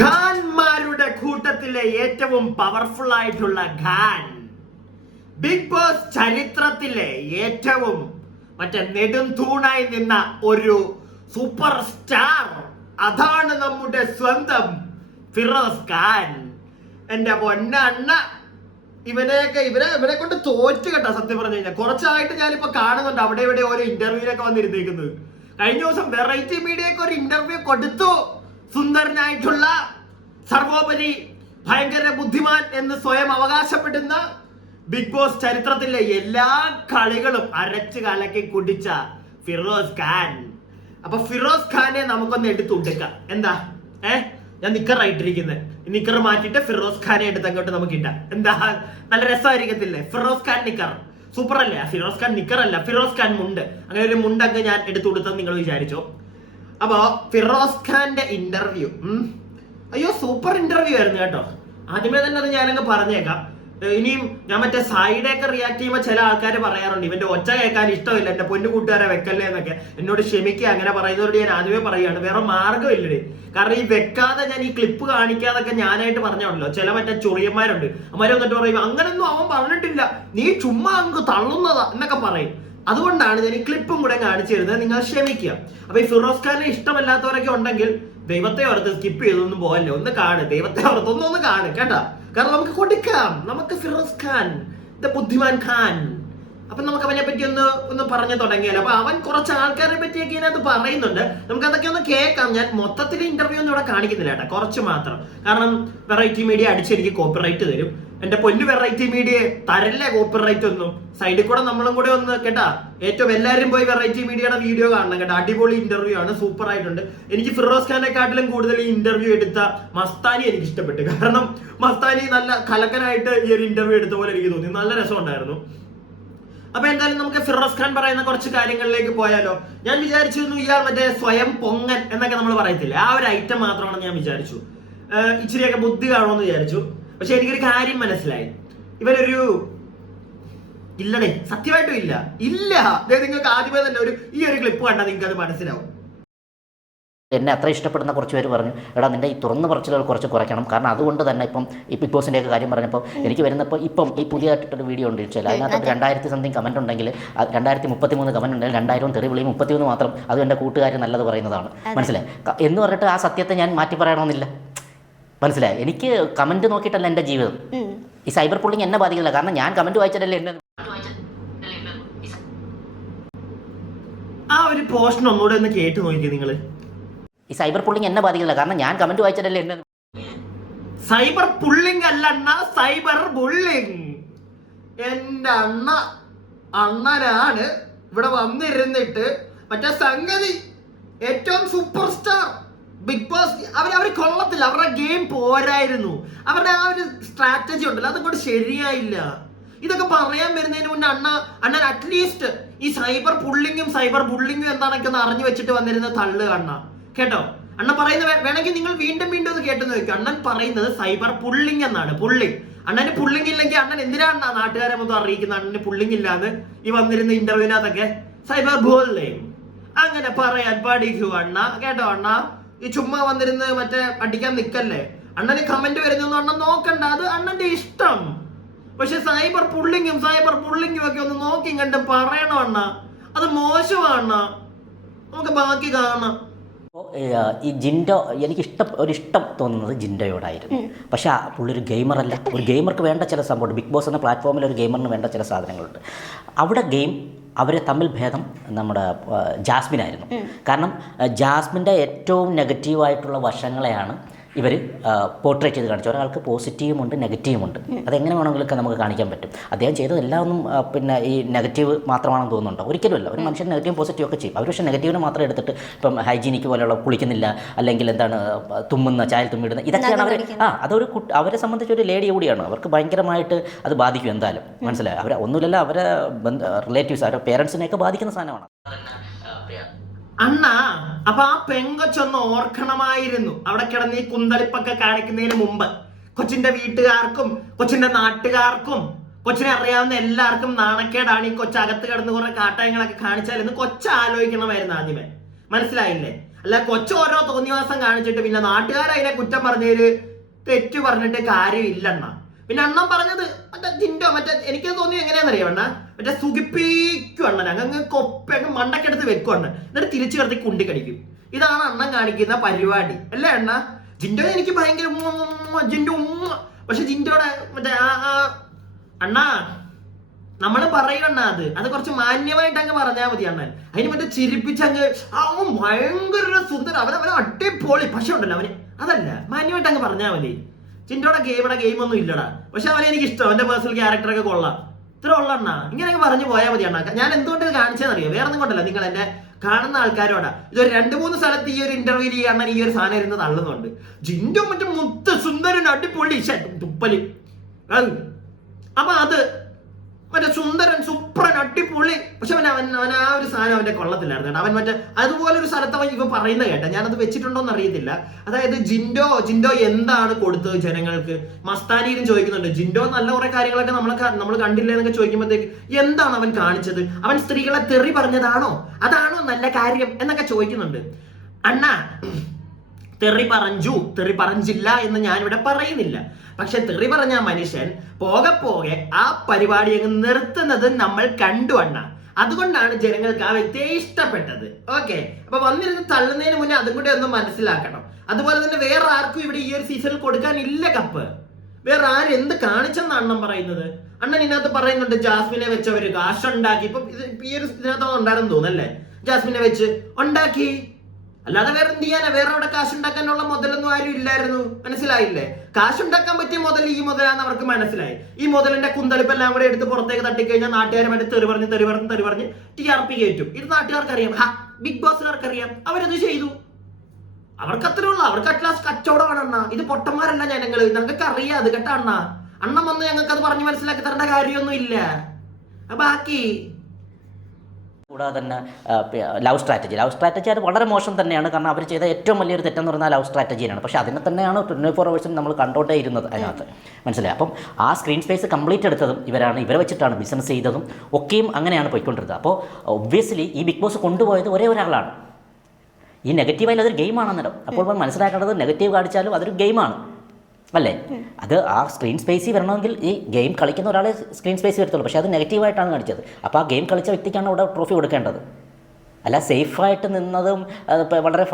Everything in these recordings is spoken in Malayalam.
ഖാൻമാരുടെ കൂട്ടത്തിലെ ഏറ്റവും പവർഫുൾ ആയിട്ടുള്ള ഖാൻ, ബിഗ് ബോസ് ചരിത്രത്തിലെ ഏറ്റവും നെടും തൂണായി നിന്ന ഒരു സൂപ്പർ സ്റ്റാർ, അതാണ് നമ്മുടെ സ്വന്തം ഫിറോസ് ഖാൻ. എന്റെ പൊന്നണ്ണ, ഇവരെ കൊണ്ട് തോറ്റ് കേട്ടോ. സത്യം പറഞ്ഞു കഴിഞ്ഞാൽ കുറച്ചായിട്ട് ഞാനിപ്പോ കാണുന്നുണ്ട് അവിടെ ഇവിടെ ഓരോ ഇന്റർവ്യൂലൊക്കെ വന്നിരുന്നേക്കുന്നത്. കഴിഞ്ഞ ദിവസം വെറൈറ്റി മീഡിയക്ക് ഒരു ഇന്റർവ്യൂ കൊടുത്തു. സുന്ദരനായിട്ടുള്ള, സർവോപരി ഭയങ്കര ബുദ്ധിമാൻ എന്ന് സ്വയം അവകാശപ്പെടുന്ന, ബിഗ് ബോസ് ചരിത്രത്തിലെ എല്ലാ കളികളും അരച്ച് കലക്കി കുടിച്ച ഫിറോസ് ഖാൻ. അപ്പൊ ഫിറോസ് ഖാനെ നമുക്കൊന്ന് എടുത്തുകൊടുക്കാം. എന്താ ഞാൻ നിക്കറായിട്ടിരിക്കുന്നത്, നിക്കർ മാറ്റിട്ട് ഫിറോസ് ഖാനെ എടുത്ത് അങ്ങോട്ട് നമുക്ക് ഇട്ടാം. എന്താ, നല്ല രസമായിരിക്കത്തില്ലേ? ഫിറോസ് ഖാൻ നിക്കർ സൂപ്പർ അല്ലേ? ഫിറോസ് ഖാൻ നിക്കർ അല്ല, ഫിറോസ് ഖാൻ മുണ്ട്. അങ്ങനെ ഒരു മുണ്ടൊക്കെ ഞാൻ എടുത്തു കൊടുത്തെന്ന് നിങ്ങൾ വിചാരിച്ചോ? അപ്പോ ഫിറോസ് ഖാന്റെ ഇന്റർവ്യൂ, അയ്യോ സൂപ്പർ ഇന്റർവ്യൂ ആയിരുന്നു കേട്ടോ. ആദ്യമേ തന്നെ അത് ഞാനങ്ങ് പറഞ്ഞേക്കാം. ഇനിയും ഞാൻ സൈഡൊക്കെ റിയാക്ട് ചെയ്യുമ്പോൾ ചില ആൾക്കാർ പറയാറുണ്ട് ഇവന്റെ ഒച്ച കേൾക്കാൻ ഇഷ്ടമില്ല, എന്റെ പൊന്നു കൂട്ടുകാരെ വെക്കല്ലേ എന്നൊക്കെ. എന്നോട് ക്ഷമിക്കുക, അങ്ങനെ പറയുന്നവരോട് ഞാൻ ആദ്യമേ പറയുകയാണ്, വേറെ മാർഗ്ഗമില്ലേ. കാരണം ഈ വെക്കാതെ ഞാൻ ഈ ക്ലിപ്പ് കാണിക്കാതൊക്കെ ഞാനായിട്ട് പറഞ്ഞോളല്ലോ. ചില ചൊറിയന്മാരുണ്ട്, അമ്മമാരെ വന്നിട്ട് പറയും അങ്ങനൊന്നും അവൻ പറഞ്ഞിട്ടില്ല, നീ ചുമ്മാ അങ്ങ് തള്ളുന്നതാ എന്നൊക്കെ പറയും. അതുകൊണ്ടാണ് ഞാൻ ഈ ക്ലിപ്പും കൂടെ കാണിച്ചു തരുന്നത്. നിങ്ങൾ ക്ഷമിക്കുക. അപ്പൊ ഈ ഫിറോസ് ഖാനെ ഇഷ്ടമല്ലാത്തവരൊക്കെ ഉണ്ടെങ്കിൽ ദൈവത്തെ ഓർത്ത് സ്കിപ്പ് ചെയ്തൊന്നും പോകല്ലേ, ഒന്ന് കാണ്. ദൈവത്തെ ഓർത്ത് ഒന്ന് കാണ് കേട്ടാ. കാരണം നമുക്ക് കൊടുക്കാം, നമുക്ക് ഫിറോസ് ഖാൻ ദ ബുദ്ധിമാൻ ഖാൻ. അപ്പൊ നമുക്ക് അവനെ പറ്റി ഒന്ന് പറഞ്ഞു തുടങ്ങിയാലോ. അപ്പൊ അവൻ കുറച്ച് ആൾക്കാരെ പറ്റിയൊക്കെ ഇതിനകത്ത് പറയുന്നുണ്ട്, നമുക്ക് അതൊക്കെ ഒന്ന് കേൾക്കാം. ഞാൻ മൊത്തത്തിൽ ഇന്റർവ്യൂ ഒന്നും ഇവിടെ കാണിക്കുന്നില്ല കേട്ടോ, കുറച്ച് മാത്രം. കാരണം വെറൈറ്റി മീഡിയ അടിച്ചെനിക്ക് കോപ്പിറൈറ്റ് തരും. എന്റെ പൊന്നു വെറൈറ്റി മീഡിയ തരല്ലേ കോപ്പിറൈറ്റ് ഒന്നും. സൈഡിൽ കൂടെ നമ്മളും കൂടെ ഒന്ന് കേട്ടാ. ഏറ്റവും എല്ലാവരും പോയി വെറൈറ്റി മീഡിയയുടെ വീഡിയോ കാണണം കേട്ടോ. അടിപൊളി ഇന്റർവ്യൂ ആണ്, സൂപ്പർ ആയിട്ടുണ്ട്. എനിക്ക് ഫിറോസ് ഖാനെക്കാട്ടിലും കൂടുതൽ ഈ ഇന്റർവ്യൂ എടുത്ത മസ്താനി എനിക്ക് ഇഷ്ടപ്പെട്ടു. കാരണം മസ്താനി നല്ല കലക്കനായിട്ട് ഈ ഒരു ഇന്റർവ്യൂ എടുത്ത പോലെ എനിക്ക് തോന്നി, നല്ല രസമുണ്ടായിരുന്നു. അപ്പൊ എന്തായാലും നമുക്ക് ഫിറോസ് ഖാൻ പറയുന്ന കുറച്ച് കാര്യങ്ങളിലേക്ക് പോയാലോ. ഞാൻ വിചാരിച്ചിരുന്നു ഇയാൾ സ്വയം പൊങ്ങൻ എന്നൊക്കെ നമ്മൾ പറയത്തില്ല, ആ ഒരു ഐറ്റം മാത്രമാണെന്ന് ഞാൻ വിചാരിച്ചു. ഇച്ചിരിയൊക്കെ ബുദ്ധി കാണുമെന്ന് വിചാരിച്ചു. പക്ഷെ എനിക്കൊരു കാര്യം മനസ്സിലായി, ഇവരൊരു ഇല്ലടേ, സത്യമായിട്ടും ഇല്ല. നിങ്ങൾക്ക് ആദ്യമേ തന്നെ ഈ ഒരു ക്ലിപ്പ് കണ്ടാൽ നിങ്ങൾക്ക് അത് മനസ്സിലാവും. എന്നെ അത്ര ഇഷ്ടപ്പെടുന്ന കുറച്ച് പേര് പറഞ്ഞു, എടാ നിൻ്റെ ഈ തുറന്ന് പറച്ചിലുകൾ കുറച്ച് കുറയ്ക്കണം. കാരണം അതുകൊണ്ട് തന്നെ ഇപ്പം ഈ ബിഗ് ബോസിൻ്റെയൊക്കെ കാര്യം പറഞ്ഞപ്പോൾ എനിക്ക് വരുന്നപ്പോൾ ഇപ്പം ഈ പുതിയതായിട്ടൊരു വീഡിയോ ഉണ്ട് വെച്ചാൽ അതിനകത്ത് 2000 സംതിങ് കമൻറ്റ് ഉണ്ടെങ്കിൽ 2033 കമൻറ്റ് ഉണ്ടെങ്കിൽ 2000 തെറിവിളിയും 31 മാത്രം അതും എൻ്റെ കൂട്ടുകാർ നല്ലത് പറയുന്നതാണ്. മനസ്സിലായി എന്ന് പറഞ്ഞിട്ട് ആ സത്യത്തെ ഞാൻ മാറ്റി പറയണമെന്നില്ല. മനസ്സിലായി? എനിക്ക് കമൻറ്റ് നോക്കിയിട്ടല്ല എൻ്റെ ജീവിതം. ഈ സൈബർ പുള്ളിങ് എന്നെ ബാധിക്കില്ല. കാരണം ഞാൻ കമൻറ്റ് വായിച്ചിട്ടല്ലേ എന്നെ. ആ ഒരു പോർഷൻ ഒന്നുകൂടെ ഒന്ന് കേട്ട് നോക്കി നിങ്ങൾ. ഈ സൈബർ പുള്ളിങ് എന്നെ ബാധിക്കില്ല. കാരണം ഞാൻ കമൻറ്റ് വായിച്ചിട്ടല്ലേ എന്നെ. സൈബർ പുള്ളിങ് അല്ല അണ്ണ, സൈബർ ബുള്ളിങ്. എന്റെ അണ്ണനാണ് ഇവിടെ വന്നിരുന്നിട്ട് സംഗതി ഏറ്റവും സൂപ്പർ സ്റ്റാർ ബിഗ് ബോസ് അവർ കൊള്ളത്തില്ല. അവരുടെ ഗെയിം പോരായിരുന്നു, അവരുടെ ആ ഒരു സ്ട്രാറ്റജി ഉണ്ടല്ലോ അതുകൊണ്ട് ശരിയായില്ല. ഇതൊക്കെ പറയാൻ വരുന്നതിന് മുന്നേ അണ്ണൻ അറ്റ്ലീസ്റ്റ് ഈ സൈബർ ബുള്ളിങ്ങും എന്താണൊക്കെ ഒന്ന് അറിഞ്ഞു വെച്ചിട്ട് വന്നിരുന്ന തള്ളു അണ്ണ കേട്ടോ. അണ്ണൻ പറയുന്നത് വേണമെങ്കിൽ നിങ്ങൾ വീണ്ടും ഒന്ന് കേട്ടെന്ന് വെക്കും. അണ്ണൻ പറയുന്നത് സൈബർ പുള്ളിങ് എന്നാണ്. അണ്ണന് പുള്ളിങ് ഇല്ലെങ്കിൽ അണ്ണൻ എന്തിനാണ് നാട്ടുകാരെ മൊത്തം അറിയിക്കുന്നത് അണ്ണന് പുള്ളിങ് ഇല്ലാന്ന് ഈ വന്നിരുന്ന ഇന്റർവ്യൂവിനകത്തൊക്കെ? സൈബർ ബുള്ളിങ് അങ്ങനെ പറയാൻ പഠിക്കൂ അണ്ണ കേട്ടോ. അണ്ണ ഈ ചുമ്മാ വന്നിരുന്ന് അടിക്കാൻ നിക്കല്ലേ. അണ്ണന് കമന്റ് വരുന്നൊന്നും അണ്ണൻ നോക്കണ്ട, അത് അണ്ണന്റെ ഇഷ്ടം. പക്ഷെ സൈബർ പുള്ളിങ്ങും ഒക്കെ ഒന്ന് നോക്കി കണ്ട് പറയണം അണ്ണ, അത് മോശമാണ്. നമുക്ക് ബാക്കി കാണാം. ഈ ജിൻഡോ ഇഷ്ടം തോന്നുന്നത് ജിൻഡോയോടായിരുന്നു. പക്ഷെ ആ പുള്ളി ഒരു ഗെയിമറല്ല. ഒരു ഗെയിമർക്ക് വേണ്ട ചില സംഭവമുണ്ട്. ബിഗ് ബോസ് എന്ന പ്ലാറ്റ്ഫോമിൽ ഒരു ഗെയിമറിന് വേണ്ട ചില സാധനങ്ങളുണ്ട്. അവിടെ അവരെ തമ്മിൽ ഭേദം നമ്മുടെ ജാസ്മിനായിരുന്നു. കാരണം ജാസ്മിൻ്റെ ഏറ്റവും നെഗറ്റീവായിട്ടുള്ള വശങ്ങളെയാണ് ഇവർ പോർട്രേറ്റ് ചെയ്ത് കാണിച്ചു. ഒരാൾക്ക് പോസിറ്റീവുമുണ്ട് നെഗറ്റീവുമുണ്ട്, അതെങ്ങനെ വേണമെങ്കിലൊക്കെ നമുക്ക് കാണിക്കാൻ പറ്റും. അദ്ദേഹം ചെയ്തതെല്ലാം ഒന്നും ഈ നെഗറ്റീവ് മാത്രമാണെന്ന് തോന്നുന്നുണ്ടോ? ഒരിക്കലുമല്ല. ഒരു മനുഷ്യൻ നെഗറ്റീവ് പോസിറ്റീവ് ഒക്കെ ചെയ്യും. അവർ പക്ഷേ നെഗറ്റീവിനെ മാത്രം എടുത്തിട്ട് ഇപ്പം ഹൈജീനിക്ക് പോലെയുള്ള കുളിക്കുന്നില്ല, അല്ലെങ്കിൽ ചായൽ തുമ്മിടുന്ന, ഇതൊക്കെയാണ് അവർ അതൊരു അവരെ സംബന്ധിച്ച് ഒരു ലേഡി കൂടിയാണ്. അവർക്ക് ഭയങ്കരമായിട്ട് അത് ബാധിക്കും എന്തായാലും. മനസ്സിലായി? അവരെ ഒന്നുമില്ല, അവരെ റിലേറ്റീവ്സ് അവരുടെ പേരൻസിനെയൊക്കെ ബാധിക്കുന്ന സാധനമാണ്. അണ്ണ അപ്പൊ ആ പെങ്കൊച്ചൊന്ന് ഓർക്കണമായിരുന്നു. അവിടെ കിടന്ന് ഈ കുന്തളിപ്പൊക്കെ കാണിക്കുന്നതിന് മുമ്പ് കൊച്ചിന്റെ വീട്ടുകാർക്കും കൊച്ചിന്റെ നാട്ടുകാർക്കും കൊച്ചിനെ അറിയാവുന്ന എല്ലാവർക്കും നാണക്കേടാണ് ഈ കൊച്ചകത്ത് കിടന്ന് കുറെ കാട്ടായങ്ങളൊക്കെ കാണിച്ചാലെന്ന് കൊച്ചാലോചിക്കണമായിരുന്നു ആദ്യമേ. മനസ്സിലായില്ലേ? അല്ല ഓരോ തോന്നിവാസം കാണിച്ചിട്ട് പിന്നെ നാട്ടുകാരതിനെ കുറ്റം പറഞ്ഞതില് തെറ്റു പറഞ്ഞിട്ട് കാര്യമില്ലെണ്ണ. പിന്നെ അണ്ണൻ പറഞ്ഞത് മറ്റേ ജിൻഡോ എനിക്ക് തോന്നി എങ്ങനെയാണെന്നറിയാം അണ്ണ, മറ്റേ സുഖിപ്പിക്കും അണ്ണൻ, അങ്ങ് കൊപ്പങ്ങ് മണ്ടക്കെടുത്ത് വെക്കും അണ്ണൻ, എന്നിട്ട് തിരിച്ചു കിടത്തി കുണ്ടിക്കടിക്കും. ഇതാണ് അണ്ണൻ കാണിക്കുന്ന പരിപാടി അല്ലേ അണ്ണ? ജിൻഡോ എനിക്ക് ഭയങ്കര ജിൻഡോ പക്ഷെ ജിൻഡോടെ മറ്റേ അണ്ണാ നമ്മള് പറയണ അത് കുറച്ച് മാന്യമായിട്ട് അങ്ങ് പറഞ്ഞാൽ മതി അണ്ണൻ. അതിന് മറ്റേ ചിരിപ്പിച്ചങ്ങ് അവൻ ഭയങ്കര സുന്ദരം, അവനെ അടിപൊളി, പക്ഷെ ഉണ്ടല്ലോ അവന് അതല്ല, മാന്യമായിട്ട് അങ്ങ് പറഞ്ഞാൽ മതി. ജിൻഡോടെ ഗെയിം ഒന്നും ഇല്ലടാ, പക്ഷെ അവനെ എനിക്ക് ഇഷ്ടം, അവന്റെ പേഴ്സണൽ ക്യാരക്ടറൊക്കെ കൊള്ളാം, ഇത്ര ഉള്ളണ്ണ. ഇങ്ങനെ അങ്ങ് പറഞ്ഞു പോയാൽ മതി അണ്ണ. ഞാൻ എന്തുകൊണ്ട് ഇത് കാണിച്ചതെന്നറിയോ? വേറെ ഒന്നും കൊണ്ടല്ല, നിങ്ങൾ എന്നെ കാണുന്ന ആൾക്കാരോടാ. ഇതൊരു 2-3 സ്ഥലത്ത് ഈ ഒരു ഇന്റർവ്യൂ ചെയ്യാൻ ഈ ഒരു സാധനം ഇരുന്ന് തള്ളുന്നുണ്ട്. ജിൻഡോ മറ്റേ മുത്ത് സുന്ദരൻ അടിപൊളി തുപ്പല്. അപ്പൊ അത് മറ്റേ സുന്ദരൻ സൂപ്പറൻ അടിപൊളി, പക്ഷെ അവൻ ആ ഒരു സാധനം അവന്റെ കൊള്ളത്തില്ലായിരുന്നു കേട്ടോ. അവൻ മറ്റേ അതുപോലെ ഒരു സ്ഥലത്ത് അവൻ ഇവ പറയുന്നത് കേട്ടോ, ഞാനത് വെച്ചിട്ടുണ്ടോന്ന് അറിയത്തില്ല. അതായത് ജിൻഡോ എന്താണ് കൊടുത്തത് ജനങ്ങൾക്ക്? മസ്താനിയിലും ചോദിക്കുന്നുണ്ട്, ജിൻഡോ നല്ല കുറെ കാര്യങ്ങളൊക്കെ നമ്മൾ കണ്ടില്ല എന്നൊക്കെ ചോദിക്കുമ്പോഴത്തേക്ക് എന്താണ് അവൻ കാണിച്ചത്? അവൻ സ്ത്രീകളെ തെറി പറഞ്ഞതാണോ? അതാണോ നല്ല കാര്യം എന്നൊക്കെ ചോദിക്കുന്നുണ്ട്. അണ്ണാ തെറി പറഞ്ഞില്ല എന്ന് ഞാനിവിടെ പറയുന്നില്ല, പക്ഷെ തെറി പറഞ്ഞ മനുഷ്യൻ പോകെ ആ പരിപാടി അങ്ങ് നിർത്തുന്നത് നമ്മൾ കണ്ടു അണ്ണ. അതുകൊണ്ടാണ് ജനങ്ങൾക്ക് ആ വ്യക്തിയെ ഇഷ്ടപ്പെട്ടത്. ഓക്കെ, അപ്പൊ വന്നിരുന്ന് തള്ളുന്നതിന് മുന്നേ അതും കൂടെ ഒന്ന് മനസ്സിലാക്കണം. അതുപോലെ തന്നെ വേറെ ആർക്കും ഇവിടെ ഈ ഒരു സീസണിൽ കൊടുക്കാനില്ല കപ്പ്. വേറെ ആര് എന്ത് കാണിച്ചെന്നാണ് അണ്ണൻ പറയുന്നത്? അണ്ണൻ ഇതിനകത്ത് പറയുന്നുണ്ട് ജാസ്മിനെ വെച്ച് അവര് കാശുണ്ടാക്കി. ഇപ്പൊ ഈ ഒരു ഇതിനകത്ത് ഉണ്ടായിരുന്നു തോന്നല്ലേ, ജാസ്മിനെ വെച്ച് ഉണ്ടാക്കി, അല്ലാതെ വേറെ എന്ത് ചെയ്യാനാ? വേറെ അവിടെ കാശുണ്ടാക്കാനുള്ള മുതലൊന്നും ആരും ഇല്ലായിരുന്നു. മനസ്സിലായില്ലേ? കാശുണ്ടാക്കാൻ പറ്റിയ മുതൽ ഈ മുതലാന്ന് അവർക്ക് മനസ്സിലായി. ഈ മുതലിന്റെ കുന്തളിപ്പെല്ലാം കൂടെ എടുത്ത് പുറത്തേക്ക് തട്ടിക്കഴിഞ്ഞാൽ നാട്ടുകാരെ മറ്റേ തെറി പറഞ്ഞ് TRP കയറ്റും. ഇത് നാട്ടുകാർക്ക് അറിയാം, ബിഗ് ബോസുകാർക്ക് അറിയാം, അവരത് ചെയ്തു. അവർക്ക് അത്രേ ഉള്ളൂ, അവർക്ക് അറ്റ്ലാസ്റ്റ് കച്ചവടമാണ് അണ്ണ. ഇത് പൊട്ടന്മാരല്ല ജനങ്ങള്, ഞങ്ങൾക്ക് അറിയാം അത് കേട്ടോ അണ്ണ. അണ്ണൻ വന്ന് ഞങ്ങൾക്ക് അത് പറഞ്ഞ് മനസ്സിലാക്കി തരേണ്ട കാര്യമൊന്നും ഇല്ല. ബാക്കി കൂടാതെ തന്നെ ലവ് സ്ട്രാറ്റജി അത് വളരെ മോശം തന്നെയാണ്. കാരണം അവർ ചെയ്ത ഏറ്റവും വലിയൊരു തെറ്റെന്ന് പറഞ്ഞാൽ ലവ് സ്ട്രാറ്റജിയാണ്. പക്ഷേ അതിനെ തന്നെയാണ് 24 hours നമ്മൾ കണ്ടോട്ടേ ഇരുന്നത് അതിനകത്ത്. മനസ്സിലായി? അപ്പം ആ സ്ക്രീൻ സ്പേസ് കംപ്ലീറ്റ് എടുത്തതും ഇവരെ വെച്ചിട്ടാണ് ബിസിനസ് ചെയ്തതും ഒക്കെയും അങ്ങനെയാണ് പോയിക്കൊണ്ടിരുന്നത്. അപ്പോൾ ഒബ്വിയസ്ലി ഈ ബിഗ് ബോസ് കൊണ്ടുപോയത് ഒരേ ഒരാളാണ്. ഈ നെഗറ്റീവായാലും അതൊരു ഗെയിമാണെന്നല്ലോ. അപ്പോൾ മനസ്സിലാക്കേണ്ടത് നെഗറ്റീവ് കാണിച്ചാലും അതൊരു ഗെയിമാണ് അല്ലേ? അത് ആ സ്ക്രീൻ സ്പേസിൽ വരണമെങ്കിൽ ഈ ഗെയിം കളിക്കുന്ന ഒരാളെ സ്ക്രീൻ സ്പേസിൽ വരത്തുള്ളൂ. പക്ഷേ അത് നെഗറ്റീവായിട്ടാണ് കാണിച്ചത്. അപ്പോൾ ആ ഗെയിം കളിച്ച വ്യക്തിക്കാണ് അവിടെ ട്രോഫി കൊടുക്കേണ്ടത്. അല്ല സേഫായിട്ട് നിന്നതും വളരെ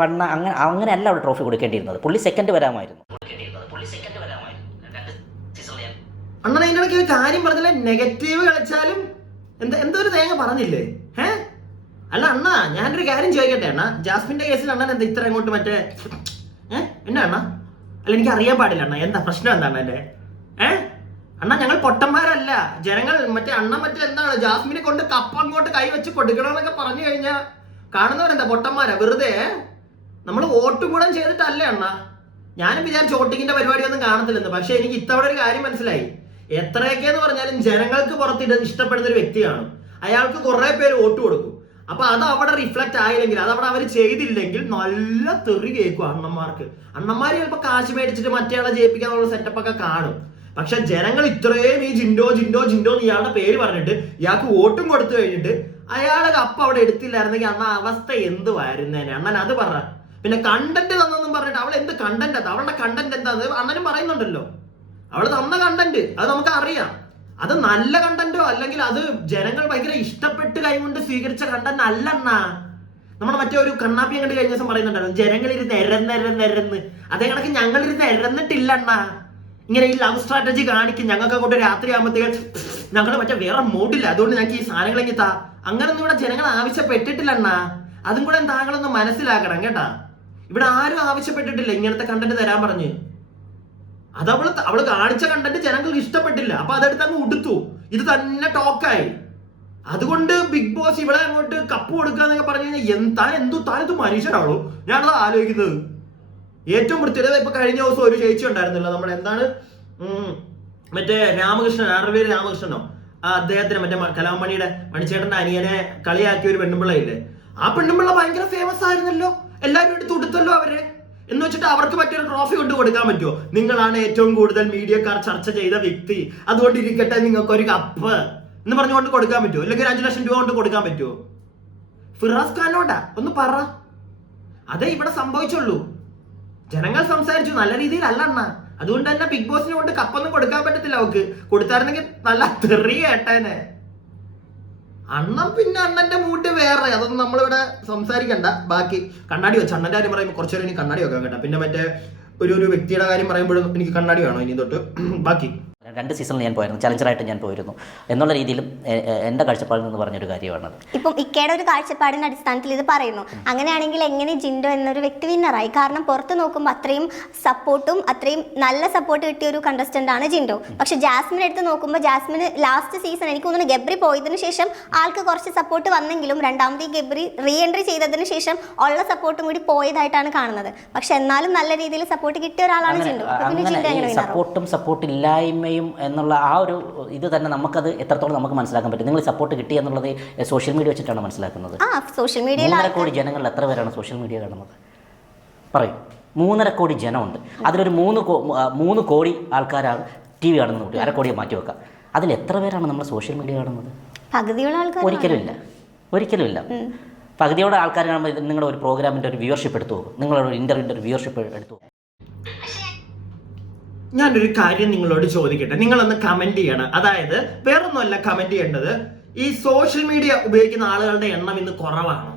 അങ്ങനെയല്ല അവിടെ ട്രോഫി കൊടുക്കേണ്ടിയിരുന്നത്. പുള്ളി സെക്കൻഡ് വരാമായിരുന്നു. അണ്ണൻ അതിനിടയ്ക്ക് ഒരു കാര്യം പറഞ്ഞില്ലേ, നെഗറ്റീവ് കളിച്ചാലും എന്തോ ഒരു തേങ്ങ പറഞ്ഞില്ലേ? അല്ല അണ്ണ ഞാനൊരു കാര്യം ചോദിക്കട്ടെ അണ്ണ, ജാസ്മിന്റെ കേസിൽ അണ്ണൻ എന്താ ഇത്ര അങ്ങോട്ട് മറ്റേ എന്നാ അണ്ണ? അല്ല എനിക്ക് അറിയാൻ പാടില്ല അണ്ണ, എന്താ പ്രശ്നം എന്താണ് എന്റെ? അണ്ണ ഞങ്ങൾ പൊട്ടന്മാരല്ല, ജനങ്ങൾ അണ്ണ എന്താണ് ജാസ്മിനെ കൊണ്ട് കപ്പ അങ്ങോട്ട് കൈവച്ച് കൊടുക്കണമെന്നൊക്കെ പറഞ്ഞു കഴിഞ്ഞാൽ കാണുന്നവരെന്താ പൊട്ടന്മാരാ? വെറുതെ നമ്മൾ വോട്ടും കൂടെ ചെയ്തിട്ടല്ലേ അണ്ണ? ഞാനും വിചാരിച്ചു വോട്ടിങ്ങിന്റെ പരിപാടി ഒന്നും കാണത്തില്ലെന്ന്. പക്ഷെ എനിക്ക് ഇത്തവണ ഒരു കാര്യം മനസ്സിലായി, എത്രയൊക്കെയെന്ന് പറഞ്ഞാലും ജനങ്ങൾക്ക് പുറത്ത് ഇഷ്ടപ്പെടുന്ന ഒരു വ്യക്തി കാണും, അയാൾക്ക് കുറെ പേര് വോട്ട് കൊടുക്കും. അപ്പൊ അത് അവിടെ റിഫ്ലക്ട് ആയില്ലെങ്കിൽ, അത് അവിടെ അവർ ചെയ്തില്ലെങ്കിൽ നല്ല തെറി കേൾക്കും അണ്ണന്മാർക്ക്. അണ്ണന്മാര് ചിലപ്പോൾ കാശ് മേടിച്ചിട്ട് മറ്റേയാളെ ജയിപ്പിക്കാനുള്ള സെറ്റപ്പ് ഒക്കെ കാണും. പക്ഷെ ജനങ്ങൾ ഇത്രയും ഈ ജിൻഡോ ഇയാളുടെ പേര് പറഞ്ഞിട്ട് ഇയാൾക്ക് വോട്ടും കൊടുത്തു കഴിഞ്ഞിട്ട് അയാളെ കപ്പ അവിടെ എടുത്തില്ലായിരുന്നെങ്കിൽ അണ്ണ അവസ്ഥ എന്തുവായിരുന്നേനെ? അണ്ണൻ അത് പറ. പിന്നെ കണ്ടന്റ് തന്നെന്നും പറഞ്ഞിട്ട് അവൾ എന്ത് കണ്ടന്റ്? അവളുടെ കണ്ടന്റ് എന്താ? അണ്ണനും പറയുന്നുണ്ടല്ലോ, അവള് തന്ന കണ്ടന്റ് അത് നമുക്ക് അറിയാം. അത് നല്ല കണ്ടന്റോ അല്ലെങ്കിൽ അത് ജനങ്ങൾ ഭയങ്കര ഇഷ്ടപ്പെട്ട് കൈകൊണ്ട് സ്വീകരിച്ച കണ്ടന്റ് അല്ലണ്ണ. നമ്മുടെ മറ്റേ ഒരു കണ്ണാപ്പി കണ്ട് കഴിഞ്ഞ ദിവസം പറയുന്നുണ്ടായിരുന്നു, ജനങ്ങളിരുന്ന് എരന്ന്. അതേ കണക്ക് ഞങ്ങളിരുന്ന് എരന്നിട്ടില്ലണ്ണ. ഇങ്ങനെ ഈ ലവ് സ്ട്രാറ്റജി കാണിക്കും, ഞങ്ങൾക്ക് കൊണ്ട് രാത്രി ആകുമ്പോഴത്തേക്ക് ഞങ്ങൾ മറ്റേ വേറെ മൂഡില്ല, അതുകൊണ്ട് ഞങ്ങൾക്ക് ഈ സാധനങ്ങൾ ഇങ്ങി താ, അങ്ങനൊന്നും ഇവിടെ ജനങ്ങൾ ആവശ്യപ്പെട്ടിട്ടില്ലണ്ണ. അതും കൂടെ താങ്കളൊന്ന് മനസ്സിലാക്കണം കേട്ടാ. ഇവിടെ ആരും ആവശ്യപ്പെട്ടിട്ടില്ല ഇങ്ങനത്തെ കണ്ടന്റ് തരാൻ പറഞ്ഞ്. അത് അവള് കാണിച്ച കണ്ടന്റ് ജനങ്ങൾക്ക് ഇഷ്ടപ്പെട്ടില്ല, അപ്പൊ അതെടുത്ത് അങ്ങ് ഉടുത്തു. ഇത് തന്നെ ടോക്കായി. അതുകൊണ്ട് ബിഗ് ബോസ് ഇവിടെ അങ്ങോട്ട് കപ്പ് കൊടുക്കാന്നൊക്കെ പറഞ്ഞു കഴിഞ്ഞാൽ താനെന്ത് മനുഷ്യനാണോ? ഞാനത് ആലോചിക്കുന്നത്. ഏറ്റവും വൃത്തിയുടെ ഇപ്പൊ കഴിഞ്ഞ ദിവസം ഒരു ചേച്ചി ഉണ്ടായിരുന്നല്ലോ, നമ്മുടെ എന്താണ് മറ്റേ രാമകൃഷ്ണൻ, ആറുപേര് രാമകൃഷ്ണനോ, അദ്ദേഹത്തിന് മറ്റേ കലാമണിയുടെ മണിച്ചേട്ടന്റെ അനിയനെ കളിയാക്കിയ ഒരു പെണ്ണുമ്പിള്ളയില്ലേ, ആ പെണ്ണുമ്പിള്ള ഭയങ്കര ഫേമസ് ആയിരുന്നല്ലോ, എല്ലാവരും എടുത്ത് ഉടുത്തല്ലോ അവരെ. എന്ന് വെച്ചിട്ട് അവർക്ക് പറ്റിയൊരു ട്രോഫി കൊണ്ട് കൊടുക്കാൻ പറ്റുമോ? നിങ്ങളാണ് ഏറ്റവും കൂടുതൽ മീഡിയക്കാർ ചർച്ച ചെയ്ത വ്യക്തി, അതുകൊണ്ട് ഇരിക്കട്ടെ നിങ്ങൾക്ക് ഒരു കപ്പ് എന്ന് പറഞ്ഞുകൊണ്ട് കൊടുക്കാൻ പറ്റുമോ? അല്ലെങ്കിൽ 5 ലക്ഷം രൂപ കൊണ്ട് കൊടുക്കാൻ പറ്റുമോ? ഫിറാസ് ഖാനോടാ ഒന്ന് പറ. അതേ ഇവിടെ സംഭവിച്ചുള്ളൂ. ജനങ്ങൾ സംസാരിച്ചു, നല്ല രീതിയിലല്ല അണ്ണ. അതുകൊണ്ട് തന്നെ ബിഗ് ബോസിനെ കൊണ്ട് കപ്പൊന്നും കൊടുക്കാൻ പറ്റത്തില്ല. അവക്ക് കൊടുത്തായിരുന്നെങ്കിൽ നല്ല തെറി കേട്ടേനെ. അണ്ണൻ പിന്നെ അണ്ണന്റെ മൂഡ് വേറെ, അതൊന്നും നമ്മളിവിടെ സംസാരിക്കണ്ട. ബാക്കി കണ്ണാടി വെച്ച് അണ്ണന്റെ കാര്യം പറയുമ്പോൾ കുറച്ചുനേരം ഇനി കണ്ണാടി വെക്കാൻ കേട്ടോ. പിന്നെ മറ്റേ ഒരു വ്യക്തിയുടെ കാര്യം പറയുമ്പോഴും എനിക്ക് കണ്ണാടി വേണോ ഇനി തൊട്ട്? ബാക്കി 2 സീസണിൽ ഞാൻ പോയിരുന്നു, ചലഞ്ചറായിട്ട് ഞാൻ പോയിരുന്നു എന്നുള്ള രീതിയിലും എൻ്റെ കാഴ്ചപ്പാടിൽ നിന്ന് പറഞ്ഞൊരു കാര്യമാണത്. ഇപ്പം ഇക്കയുടെ ഒരു കാഴ്ചപ്പാടിൻ്റെ അടിസ്ഥാനത്തിൽ ഇത് പറയുന്നു. അങ്ങനെയാണെങ്കിൽ എങ്ങനെ ജിൻഡോ എന്നൊരു വ്യക്തി വിന്നറായി? കാരണം പുറത്ത് നോക്കുമ്പോൾ അത്രയും സപ്പോർട്ടും അത്രയും നല്ല സപ്പോർട്ട് കിട്ടിയ ഒരു കണ്ടസ്റ്റൻ്റ് ആണ് ജിൻഡോ. പക്ഷെ ജാസ്മിൻ എടുത്ത് നോക്കുമ്പോൾ ജാസ്മിന് ലാസ്റ്റ് സീസൺ എനിക്ക് തോന്നുന്നു ഗബ്രി പോയതിനു ശേഷം ആൾക്ക് കുറച്ച് സപ്പോർട്ട് വന്നെങ്കിലും രണ്ടാമത് ഗബ്രി റീ എൻട്രി ചെയ്തതിന് ശേഷം ഉള്ള സപ്പോർട്ടും കൂടി പോയതായിട്ടാണ് കാണുന്നത്. പക്ഷെ എന്നാലും നല്ല രീതിയിൽ സപ്പോർട്ട് കിട്ടിയ ഒരാളാണ് ജിൻഡോ. സപ്പോർട്ടും സപ്പോർട്ട് ഇല്ലായ്മയും എന്നുള്ള ആ ഒരു ഇത് തന്നെ നമുക്കത് എത്രത്തോളം നമുക്ക് മനസ്സിലാക്കാൻ പറ്റും. നിങ്ങൾ സപ്പോർട്ട് കിട്ടി എന്നുള്ളത് സോഷ്യൽ മീഡിയ വെച്ചിട്ടാണ് മനസ്സിലാക്കുന്നത്. സോഷ്യൽ മീഡിയയിൽ 3.5 കോടി ജനങ്ങളിൽ എത്ര പേരാണ് സോഷ്യൽ മീഡിയ കാണുന്നത്? പറയും. 3.5 കോടി ജനമുണ്ട്. അതിലൊരു 3 കോടി ആൾക്കാരാണ് TV കാണുന്നത്. 1/2 കോടിയെ മാറ്റി വെക്കാം. അതിൽ എത്ര പേരാണ് നമ്മൾ സോഷ്യൽ മീഡിയ കാണുന്നത്? പകുതിയുള്ള ആൾക്കാർ ഒരിക്കലുമില്ല. പകുതിയോടെ ആൾക്കാർ കാണുമ്പോൾ നിങ്ങളുടെ ഒരു പ്രോഗ്രാമിൻ്റെ ഒരു വ്യൂവർഷിപ്പ് എടുത്തു പോകും, നിങ്ങളുടെ ഒരു ഇൻ്റർവ്യൂവിൻ്റെ ഒരു വ്യൂവർഷിപ്പ് എടുത്തു പോകും. ഞാനൊരു കാര്യം നിങ്ങളോട് ചോദിക്കട്ടെ, നിങ്ങളൊന്ന് കമന്റ് ചെയ്യണം. അതായത് വേറൊന്നുമല്ല കമന്റ് ചെയ്യേണ്ടത്, ഈ സോഷ്യൽ മീഡിയ ഉപയോഗിക്കുന്ന ആളുകളുടെ എണ്ണം ഇന്ന് കുറവാണ്.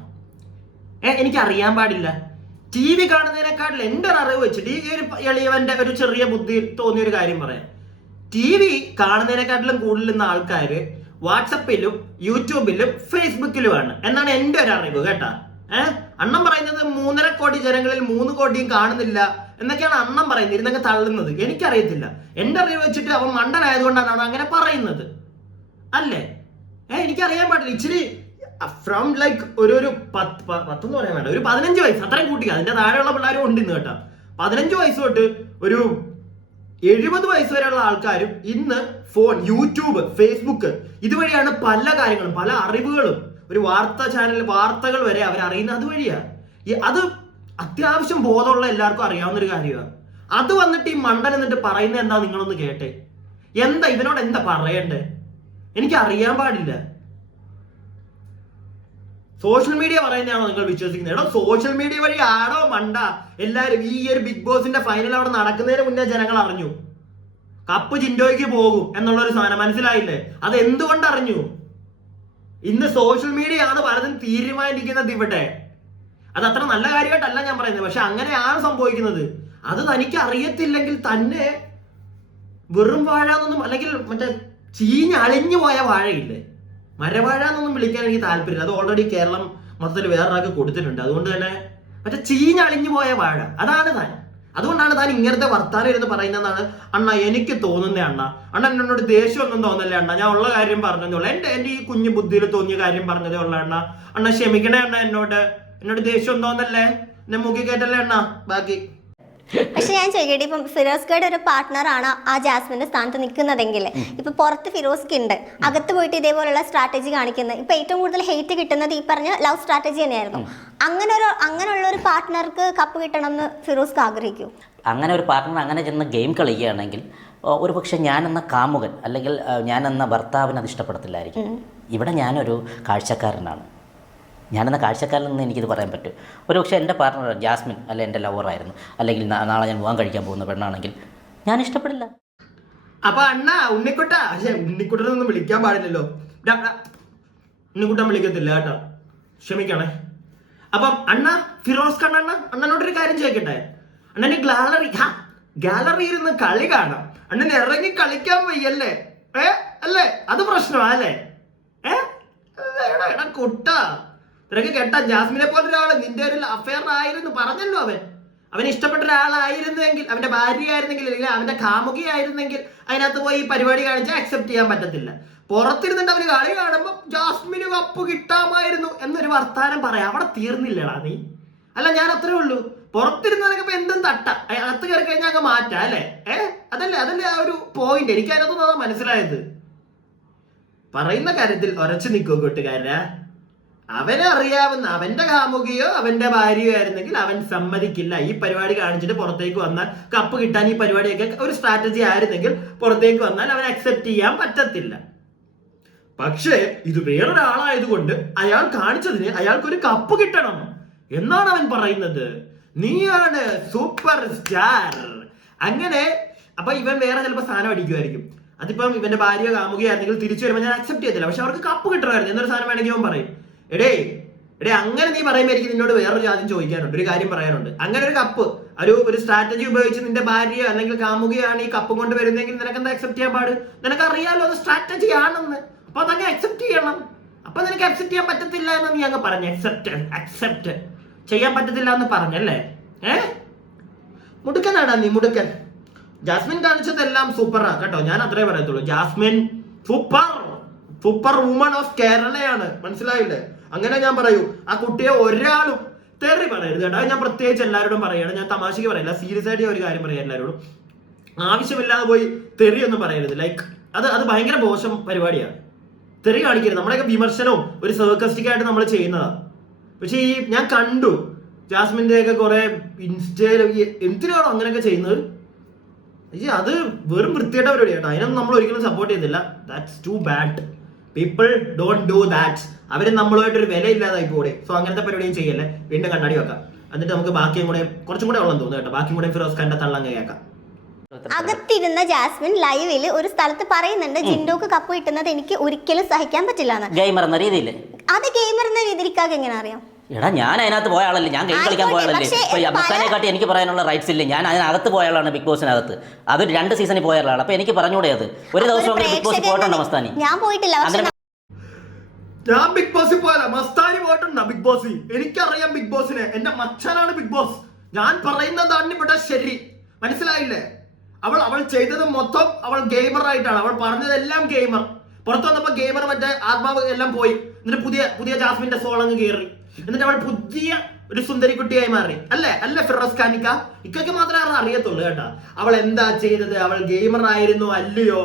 എനിക്ക് അറിയാൻ പാടില്ല. TV കാണുന്നതിനെക്കാട്ടിൽ എൻ്റെ ഒരു അറിവ് വെച്ചിട്ട് ഈ ഒരു എളിയവന്റെ ഒരു ചെറിയ ബുദ്ധിയിൽ തോന്നിയൊരു കാര്യം പറയാം. TV കാണുന്നതിനെക്കാട്ടിലും കൂടുതൽ ഇന്ന് ആൾക്കാര് വാട്സപ്പിലും യൂട്യൂബിലും ഫേസ്ബുക്കിലുമാണ് എന്നാണ് എൻ്റെ ഒരു അറിവ് കേട്ടാ. അണ്ണൻ പറയുന്നത് 3.5 കോടി ജനങ്ങളിൽ 3 കോടിയും കാണുന്നില്ല എന്നൊക്കെയാണ് അണ്ണൻ പറയുന്നത്, ഇരുന്നൊക്കെ തള്ളുന്നത്. എനിക്കറിയത്തില്ല, എൻ്റെ അറിവ് വെച്ചിട്ട് അവൻ മണ്ടനായതുകൊണ്ടാണ് അങ്ങനെ പറയുന്നത് അല്ലേ? എനിക്കറിയാൻ പാടില്ല. ഇച്ചിരി ഫ്രം ലൈക്ക് ഒരു 10 എന്ന് പറയാൻ വേണ്ട, ഒരു 15 വയസ്സ് അത്രയും കൂട്ടിക്കുക. അതിന്റെ താഴെയുള്ള പിള്ളേരും ഉണ്ട് ഇന്ന് കേട്ടോ. 15 വയസ്സ് തൊട്ട് ഒരു 70 വയസ്സ് വരെയുള്ള ആൾക്കാരും ഇന്ന് ഫോൺ, യൂട്യൂബ്, ഫേസ്ബുക്ക് ഇതുവഴിയാണ് പല കാര്യങ്ങളും, പല അറിവുകളും, ഒരു വാർത്തകൾ വരെ അവരറിയുന്നത് അതുവഴിയാ. അത് അത്യാവശ്യം ബോധമുള്ള എല്ലാവർക്കും അറിയാവുന്ന ഒരു കാര്യമാണ്. അത് വന്നിട്ട് ഈ മണ്ടൻ എന്നിട്ട് പറയുന്നത് എന്താ? നിങ്ങളൊന്ന് കേട്ടെ. എന്താ ഇവനോട് എന്താ പറയണ്ടേ? എനിക്ക് അറിയാൻ പാടില്ല. സോഷ്യൽ മീഡിയ പറയുന്നതാണോ നിങ്ങൾ വിശ്വസിക്കുന്നത്? എടോ, സോഷ്യൽ മീഡിയ വഴി ആടോ മണ്ട എല്ലാരും. ഈ ഒരു ബിഗ് ബോസിന്റെ ഫൈനൽ അവിടെ നടക്കുന്നതിന് മുന്നേ ജനങ്ങൾ അറിഞ്ഞു കപ്പ് ജിൻഡോയ്ക്ക് പോകും എന്നുള്ളൊരു സാധനം. മനസ്സിലായില്ലേ? അത് എന്തുകൊണ്ട് അറിഞ്ഞു? ഇന്ന് സോഷ്യൽ മീഡിയ ആണ് പലതും തീരുമാനിക്കുന്നത് ഇവിടെ. അത് അത്ര നല്ല കാര്യമായിട്ടല്ല ഞാൻ പറയുന്നത്, പക്ഷെ അങ്ങനെയാണ് സംഭവിക്കുന്നത്. അത് തനിക്ക് അറിയത്തില്ലെങ്കിൽ തന്നെ വെറും വാഴ എന്നൊന്നും, അല്ലെങ്കിൽ മറ്റേ ചീഞ്ഞളിഞ്ഞു പോയ വാഴയില്ലേ, മരവാഴ എന്നൊന്നും വിളിക്കാൻ എനിക്ക് താല്പര്യമില്ല. അത് ഓൾറെഡി കേരളം മൊത്തത്തിൽ വേറൊരാൾക്ക് കൊടുത്തിട്ടുണ്ട്. അതുകൊണ്ട് തന്നെ മറ്റേ ചീഞ്ഞളിഞ്ഞു പോയ വാഴ അതാണ് താൻ. അതുകൊണ്ടാണ് താൻ ഇങ്ങനത്തെ വർത്താനം ഇരുന്ന് പറയുന്നതെന്നാണ് അണ്ണ എനിക്ക് തോന്നുന്നത്. അണ്ണ എന്നോട് ദേഷ്യമൊന്നും തോന്നല്ലേ അണ്ണ, ഞാൻ ഉള്ള കാര്യം പറഞ്ഞതേ ഉള്ളൂ. എൻ്റെ ഈ കുഞ്ഞു ബുദ്ധിയിൽ തോന്നിയ കാര്യം പറഞ്ഞതേ ഉള്ളൂ അണ്ണ ക്ഷമിക്കണേ അണ്ണ, എന്നോട് ദേഷ്യം തോന്നല്ലേ, എന്നെ മുഖി കേട്ടല്ലേ അണ്ണ. ബാക്കി പക്ഷെ ഞാൻ ചോദിക്കട്ടെ, ഇപ്പം ഫിറോസ് ഖയുടെ ഒരു പാർട്ട്ണറാണ് ആ ജാസ്മിന്റെ സ്ഥാനത്ത് നിൽക്കുന്നതെങ്കിൽ ഇപ്പൊ പുറത്ത് ഫിറോസ് ഉണ്ട്, അകത്ത് പോയിട്ട് ഇതേപോലുള്ള സ്ട്രാറ്റജി കാണിക്കുന്നത്. ഇപ്പൊ ഏറ്റവും കൂടുതൽ ഹെയ്റ്റ് കിട്ടുന്നത് ഈ പറഞ്ഞ ലവ് സ്ട്രാറ്റജി തന്നെയായിരുന്നു. അങ്ങനെയുള്ള ഒരു പാർട്ട്ണർക്ക് കപ്പ് കിട്ടണം എന്ന് ഫിറോസ് ആഗ്രഹിക്കൂ? അങ്ങനെ ഒരു പാർട്ട്ണർ അങ്ങനെ ചെന്ന് ഗെയിം കളിക്കുകയാണെങ്കിൽ ഒരു പക്ഷേ ഞാനെന്ന കാമുകൻ അല്ലെങ്കിൽ ഞാനെന്ന ഭർത്താവിന് അത് ഇഷ്ടപ്പെടത്തില്ലായിരിക്കും. ഇവിടെ ഞാനൊരു കാഴ്ചക്കാരനാണ്. ഞാനെന്ന കാഴ്ചക്കാരിൽ നിന്ന് എനിക്കിത് പറയാൻ പറ്റും. ഒരു പക്ഷേ എൻ്റെ പാർട്ട്ണർ ജാസ്മിൻ അല്ലെ എൻ്റെ ലവറായിരുന്നു, അല്ലെങ്കിൽ നാളെ ഞാൻ വിവാഹം കഴിക്കാൻ പോകുന്ന പെണ്ണാണെങ്കിൽ ഞാൻ ഇഷ്ടപ്പെടില്ല. അപ്പൊ അണ്ണ ഉണ്ണിക്കുട്ട, പക്ഷെ ഉണ്ണിക്കുട്ടനൊന്നും വിളിക്കാൻ പാടില്ലല്ലോ. ഉണ്ണിക്കുട്ടൻ വിളിക്കത്തില്ല കേട്ടോ, ക്ഷമിക്കണേ. അപ്പം അണ്ണ ഫിറോസ് അണ്ണനോടൊരു കാര്യം ചോദിക്കട്ടെ. അണ്ണന് ഗാലറി ഇരുന്ന് കളി കാണാം, അണ്ണന് ഇറങ്ങി കളിക്കാൻ വയ്യല്ലേ? അല്ലേ? അത് പ്രശ്നമാ അല്ലേ? കുട്ട നിനക്ക് കേട്ടാ, ജാസ്മിനെ പോലെ ഒരാള് നിന്റെ ഒരു അഫെയർ ആയിരുന്നു പറഞ്ഞല്ലോ. അവന് ഇഷ്ടപ്പെട്ട ഒരാളായിരുന്നെങ്കിൽ, അവന്റെ ഭാര്യ ആയിരുന്നെങ്കിൽ, അല്ലെങ്കിൽ അവന്റെ കാമുകിയായിരുന്നെങ്കിൽ അതിനകത്ത് പോയി ഈ പരിപാടി കാണിച്ചാൽ അക്സെപ്റ്റ് ചെയ്യാൻ പറ്റത്തില്ല. പുറത്തിരുന്നിട്ട് അവന് കളി കാണുമ്പോൾ ജാസ്മിന് കപ്പ് കിട്ടാമായിരുന്നു എന്നൊരു വർത്താനം പറയാം. അവിടെ തീർന്നില്ലടാ നീ. അല്ല, ഞാൻ അത്രേ ഉള്ളൂ. പുറത്തിരുന്നതൊക്കെ ഇപ്പൊ എന്തും തട്ട, അകത്ത് കയറി കഴിഞ്ഞാൽ അങ്ങ് മാറ്റാം അല്ലേ? അതല്ലേ ആ ഒരു പോയിന്റ്. എനിക്ക് അതിനകത്തൊന്നും അത് മനസ്സിലായത്. പറയുന്ന കാര്യത്തിൽ ഉറച്ചു നിൽക്കൂ കൂട്ടുകാരാ. അവനെ അറിയാവുന്ന അവന്റെ കാമുകിയോ അവന്റെ ഭാര്യയോ ആയിരുന്നെങ്കിൽ അവൻ സമ്മതിക്കില്ല. ഈ പരിപാടി കാണിച്ചിട്ട് പുറത്തേക്ക് വന്നാൽ കപ്പ് കിട്ടാൻ ഈ പരിപാടിയൊക്കെ ഒരു സ്ട്രാറ്റജി ആയിരുന്നെങ്കിൽ പുറത്തേക്ക് വന്നാൽ അവൻ അക്സെപ്റ്റ് ചെയ്യാൻ പറ്റത്തില്ല. പക്ഷേ ഇത് വേറൊരാളായതുകൊണ്ട് അയാൾ കാണിച്ചതിന് അയാൾക്കൊരു കപ്പ് കിട്ടണം. എന്നാണ് അവൻ പറയുന്നത്. നീയാണ് സൂപ്പർ സ്റ്റാർ. അങ്ങനെ അപ്പൊ ഇവൻ വേറെ ചിലപ്പോൾ സാധനം അടിക്കുമായിരിക്കും. അതിപ്പം ഇവന്റെ ഭാര്യ കാമുകയായിരുന്നെങ്കിൽ തിരിച്ചു വരുമ്പോൾ ഞാൻ അക്സെപ്റ്റ് ചെയ്തില്ല, പക്ഷെ അവർക്ക് കപ്പ് കിട്ടണമായിരുന്നു എന്നൊരു സാധനം വേണമെങ്കിൽ അവൻ പറയും. എടേ അങ്ങനെ നീ പറയുമ്പോൾ എനിക്ക് നിന്നോട് വേറൊരു കാര്യം ചോദിക്കാനുണ്ട്, ഒരു കാര്യം പറയാനുണ്ട്. അങ്ങനെ ഒരു കപ്പ് ഒരു സ്ട്രാറ്റജി ഉപയോഗിച്ച് നിന്റെ ഭാര്യ അല്ലെങ്കിൽ കാമുകയാണ് ഈ കപ്പ് കൊണ്ട് വരുന്നതെങ്കിൽ നിനക്ക് എന്താ അക്സെപ്റ്റ് ചെയ്യാൻ പാട്? നിനക്ക് അറിയാലോ അത് സ്ട്രാറ്റജി ആണെന്ന്. അപ്പൊ അതങ്ങ് അക്സെപ്റ്റ് ചെയ്യണം. അപ്പൊ നിനക്ക് അക്സെപ്റ്റ് ചെയ്യാൻ പറ്റത്തില്ല എന്ന് നീ അങ്ങ് പറഞ്ഞു. അക്സെപ്റ്റ് ചെയ്യാൻ പറ്റത്തില്ല എന്ന് പറഞ്ഞല്ലേ? മുടുക്കനാടാ നീ, മുടുക്കൻ. ജാസ്മിൻ കാണിച്ചതെല്ലാം സൂപ്പറാ കേട്ടോ, ഞാൻ അത്രേ പറയത്തുള്ളൂ. ജാസ്മിൻ സൂപ്പർ വുമൺ ഓഫ് കേരളയാണ്, മനസ്സിലായില്ലേ? അങ്ങനെ ഞാൻ പറയൂ. ആ കുട്ടിയെ ഒരാളും തെറി പറയരുത് കേട്ടോ. ഞാൻ പ്രത്യേകിച്ച് എല്ലാവരോടും പറയാണ്, ഞാൻ തമാശക്ക് പറയില്ല, സീരിയസ് ആയിട്ട് ഒരു കാര്യം പറയാം എല്ലാവരോടും. ആവശ്യമില്ലാതെ പോയി തെറി ഒന്നും പറയരുത്. ലൈക്ക് അത് ഭയങ്കര മോശം പരിപാടിയാണ്. തെറി കാണിക്കരുത്. നമ്മുടെയൊക്കെ വിമർശനവും ഒരു സർക്കസ്റ്റിക് ആയിട്ട് നമ്മൾ ചെയ്യുന്നതാണ്. പക്ഷെ ഞാൻ കണ്ടു ജാസ്മിന്റെ ഒക്കെ കുറെ ഇൻസ്റ്റയിൽ എന്തിനാണോ അങ്ങനെയൊക്കെ ചെയ്യുന്നത്? അത് വെറും വൃത്തിയായിട്ട പരിപാടിയാട്ടോ. അതിനൊന്നും നമ്മൾ ഒരിക്കലും സപ്പോർട്ട് ചെയ്യുന്നില്ല. That's too bad. People don't do that. അവര് നമ്മളുമായിട്ടൊരു വില ഇല്ലാതായി പോടെ. സോ അങ്ങനത്തെ പരിപാടിയും ചെയ്യല്ലേ. വീണ്ടും കണ്ണാടി വെക്കാം. എന്നിട്ട് നമുക്ക് ബാക്കിയും കൂടെ കുറച്ചും കൂടെ ഉള്ളതെന്ന് തോന്നുന്നു കേട്ടോ. ബാക്കിയും കൂടെ ഫിറോസ് ഖാന്റെ തള്ളങ്ങ് കേൾക്കാം. അകത്തിരുന്ന ജാസ്മിൻ ലൈവിൽ ഒരു സ്ഥലത്ത് പറയുന്നുണ്ട് ജിൻഡോക്ക് കപ്പ് കിട്ടുന്നത് എനിക്ക് ഒരിക്കലും സഹിക്കാൻ പറ്റില്ല. ഗെയിമർ എന്ന രീതിയിൽ അത് ഗെയിമർ എന്ന രീതിക്കാക്ക് എങ്ങനെ അറിയാം? എടാ ഞാൻ അതിനകത്ത് പോയ ആളല്ലേ, ഞാൻ ഗെയിം കളിക്കാൻ പോയ ആളല്ലേ. മസ്താനെക്കാട്ടി എനിക്ക് പറയാനുള്ള റൈറ്റ്സ് ഇല്ല. ഞാൻ അതിനകത്ത് പോയ ആളാണ്, ബിഗ് ബോസിനകത്ത്. അത് 2 സീസണിൽ പോയ ആളാണ്. അപ്പൊ എനിക്ക് പറഞ്ഞൂടെ അത്? ഒരു ദിവസം ബിഗ് ബോസ് പോയിട്ടുണ്ടോ മസ്താനി? ഞാൻ പോയിട്ടില്ല. ഞാൻ ബിഗ് ബോസിൽ പോയല്ല, മസ്താനി പോയിട്ടുണ്ടോ ബിഗ് ബോസ്? എനിക്കറിയാം ബിഗ് ബോസിനെ. എന്റെ മച്ചാനാണ് ബിഗ് ബോസ്. ഞാൻ പറയുന്നതാണ് ഇവിടെ ശരി, മനസ്സിലായില്ലേ? അവൾ ചെയ്തത് മൊത്തം അവൾ ഗെയിമർ ആയിട്ടാണ്. അവൾ പറഞ്ഞതെല്ലാം ഗെയിമർ. പുറത്തു വന്നപ്പോ ഗെയിമർ മറ്റേ ആത്മാവ് എല്ലാം പോയി. എന്നിട്ട് പുതിയ ജാസ്മിന്റെ സോളങ്ങ് കയറി. എന്നിട്ട് അവൾ പുതിയ ഒരു സുന്ദരിക്കുട്ടിയായി മാറി. അല്ലേ ഫിറോസ് ഖാനിക്ക? ഇക്കൊക്കെ മാത്രമേ അറിയത്തുള്ളൂ കേട്ടാ. അവൾ എന്താ ചെയ്തത്, അവൾ ഗെയിമർ ആയിരുന്നോ അല്ലയോ,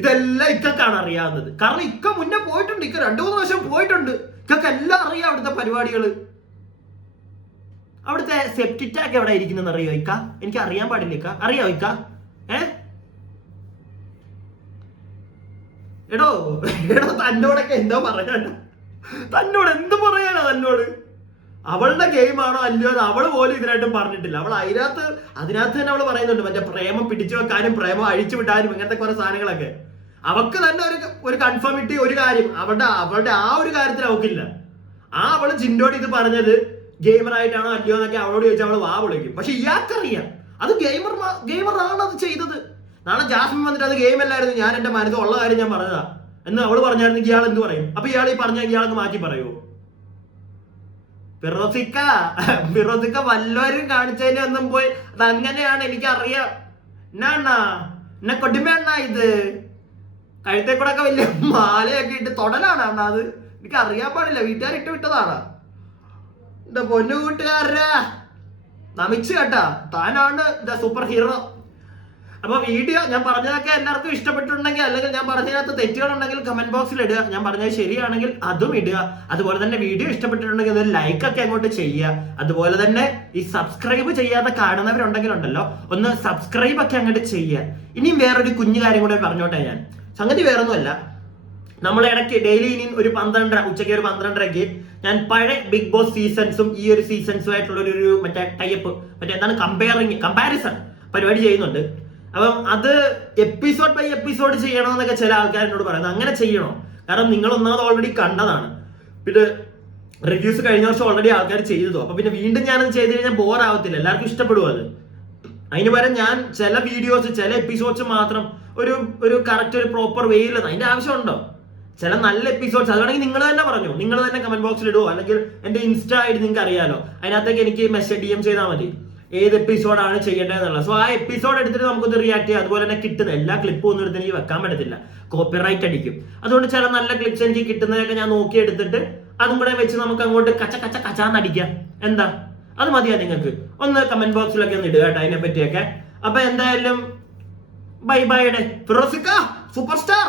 ഇതെല്ലാം ഇക്കൊക്കെയാണ് അറിയാവുന്നത്. കാരണം ഇക്ക മുന്നേ പോയിട്ടുണ്ട്. ഇക്ക 2-3 വർഷം പോയിട്ടുണ്ട്. ഇക്കൊക്കെ എല്ലാം അറിയാം അവിടുത്തെ പരിപാടികള്. അവിടുത്തെ സെപ്റ്റി ടാങ്ക് എവിടെ ഇരിക്കുന്നെന്ന് അറിയോ ഇക്ക? എനിക്ക് അറിയാൻ പാടില്ല ഇക്ക. അറിയാവോ ഇക്ക? എടോ തന്നോടൊക്കെ എന്തോ പറയാനോ? തന്നോട് എന്ത് പറയാനാ തന്നോട്? അവളുടെ ഗെയിമാണോ അല്ലയോ എന്ന് അവള് പോലും ഇതിനായിട്ടും പറഞ്ഞിട്ടില്ല. അവൾ അതിനകത്ത് തന്നെ അവള് പറയുന്നുണ്ട് മറ്റേ പ്രേമം പിടിച്ചു വെക്കാനും പ്രേമം അഴിച്ചു വിടാനും ഇങ്ങനത്തെ കുറെ സാധനങ്ങളൊക്കെ. അവക്ക് തന്നെ ഒരു കൺഫേമിറ്റി ഒരു കാര്യം അവളുടെ ആ ഒരു കാര്യത്തിൽ അവക്കില്ല. അവള് ജിൻഡോട് ഇത് പറഞ്ഞത് ഗെയിമർ ആയിട്ടാണോ അല്ലയോ എന്നൊക്കെ അവളോട് ചോദിച്ചാൽ അവള് വാ വിളിക്കും. പക്ഷെ ഇയാൾക്കറിയാം അത് ഗെയിമറാണ് അത് ചെയ്തത്. നാളെ ജാസ്മിൻ വന്നിട്ട് അത് ഗെയിം അല്ലായിരുന്നു, ഞാൻ എന്റെ മനസ്സിൽ ഉള്ള കാര്യം ഞാൻ പറഞ്ഞതാ എന്ന് അവള് പറഞ്ഞായിരുന്നെങ്കിൽ ഇയാൾ എന്ത് പറയും? അപ്പൊ ഇയാൾ ഈ പറഞ്ഞ ഇയാൾക്ക് മാറ്റി പറയുമോ? ഫിറോസിക്ക വല്ലവരും കാണിച്ചതിനെ ഒന്നും പോയി അതങ്ങനെയാണ് എനിക്കറിയാം. എന്നെ കൊടിമേണ്ണ ഇത് കഴുത്തെ കൂടെ ഒക്കെ വലിയ മാലയൊക്കെ ഇട്ട് തൊടലാണ് അണ്ണ. അത് എനിക്ക് അറിയാൻ പാടില്ല, വീട്ടുകാർ ഇട്ട് വിട്ടതാണ്. എന്റെ പൊന്നു കൂട്ടുകാരാ, നമിച്ചു കേട്ടാ, താനാണ് ദ സൂപ്പർ ഹീറോ. അപ്പൊ വീഡിയോ ഞാൻ പറഞ്ഞതൊക്കെ എല്ലാവർക്കും ഇഷ്ടപ്പെട്ടിട്ടുണ്ടെങ്കിൽ അല്ലെങ്കിൽ ഞാൻ പറഞ്ഞതിനകത്ത് തെറ്റുകളുണ്ടെങ്കിൽ കമന്റ് ബോക്സിൽ ഇടുക. ഞാൻ പറഞ്ഞത് ശരിയാണെങ്കിൽ അതും ഇടുക. അതുപോലെ തന്നെ വീഡിയോ ഇഷ്ടപ്പെട്ടിട്ടുണ്ടെങ്കിൽ അത് ലൈക്ക് ഒക്കെ അങ്ങോട്ട് ചെയ്യുക. അതുപോലെ തന്നെ ഈ സബ്സ്ക്രൈബ് ചെയ്യാതെ കാണുന്നവരുണ്ടെങ്കിലുണ്ടല്ലോ ഒന്ന് സബ്സ്ക്രൈബ് ഒക്കെ അങ്ങോട്ട് ചെയ്യുക. ഇനിയും വേറൊരു കുഞ്ഞു കാര്യം കൂടെ പറഞ്ഞോട്ടെ. ഞാൻ സംഗതി വേറൊന്നുമല്ല, നമ്മൾ ഇടയ്ക്ക് ഡെയിലി ഇനി ഒരു 12 ഉച്ചയ്ക്ക് ഒരു 12:30 ഞാൻ പഴയ ബിഗ് ബോസ് സീസൺസും ഈ ഒരു സീസൺസുമായിട്ടുള്ള ഒരു മറ്റേ ടൈപ്പ് എന്താണ് കമ്പാരിസൺ പരിപാടി ചെയ്യുന്നുണ്ട്. അപ്പം അത് എപ്പിസോഡ് ബൈ എപ്പിസോഡ് ചെയ്യണമെന്നൊക്കെ ചില ആൾക്കാരോട് പറയുന്നത്. അങ്ങനെ ചെയ്യണോ? കാരണം നിങ്ങൾ ഒന്നാമത് ഓൾറെഡി കണ്ടതാണ്. പിന്നെ റിവ്യൂസ് കഴിഞ്ഞ വർഷം ഓൾറെഡി ആൾക്കാർ ചെയ്തതോ. അപ്പൊ പിന്നെ വീണ്ടും ഞാനത് ചെയ്ത് കഴിഞ്ഞാൽ ബോർ ആവത്തില്ല, എല്ലാവർക്കും ഇഷ്ടപ്പെടും അത്. അതിന് പകരം ഞാൻ ചില വീഡിയോസ് ചില എപ്പിസോഡ്സ് മാത്രം ഒരു കറക്റ്റ് ഒരു പ്രോപ്പർ വേയിൽ അതിന്റെ ആവശ്യമുണ്ടോ? ചില നല്ല എപ്പിസോഡ്സ് അത് വേണമെങ്കിൽ നിങ്ങൾ തന്നെ പറഞ്ഞു, നിങ്ങൾ തന്നെ കമന്റ് ബോക്സിൽ ഇടുവോ, അല്ലെങ്കിൽ എന്റെ ഇൻസ്റ്റാ ഐഡി നിങ്ങൾക്ക് അറിയാലോ, അതിനകത്തേക്ക് എനിക്ക് മെസ്സേജ് DM ചെയ്താൽ മതി ഏത് എപ്പിസോഡാണ് ചെയ്യേണ്ടതെന്നുള്ളത്. സോ ആ എപ്പിസോഡ് എടുത്തിട്ട് നമുക്കൊന്ന് റിയാക്ട് ചെയ്യാം. അതുപോലെ തന്നെ കിട്ടുന്ന എല്ലാ ക്ലിപ്പും ഒന്നും എടുത്ത് എനിക്ക് വെക്കാൻ പറ്റത്തില്ല, കോപ്പിറൈറ്റ് അടിക്കും. അതുകൊണ്ട് ചില നല്ല ക്ലിപ്സ് എനിക്ക് കിട്ടുന്നതൊക്കെ ഞാൻ നോക്കി എടുത്തിട്ട് അതും കൂടെ വെച്ച് നമുക്ക് അങ്ങോട്ട് കച്ചാന്ന് അടിക്കാം. എന്താ അത് മതിയാ നിങ്ങൾക്ക്? ഒന്ന് കമന്റ് ബോക്സിലൊക്കെ ഒന്ന് ഇടുക കേട്ടോ അതിനെ പറ്റിയൊക്കെ. അപ്പൊ എന്തായാലും ബൈ ബൈ. ഫിറോസിക്ക സൂപ്പർ സ്റ്റാർ.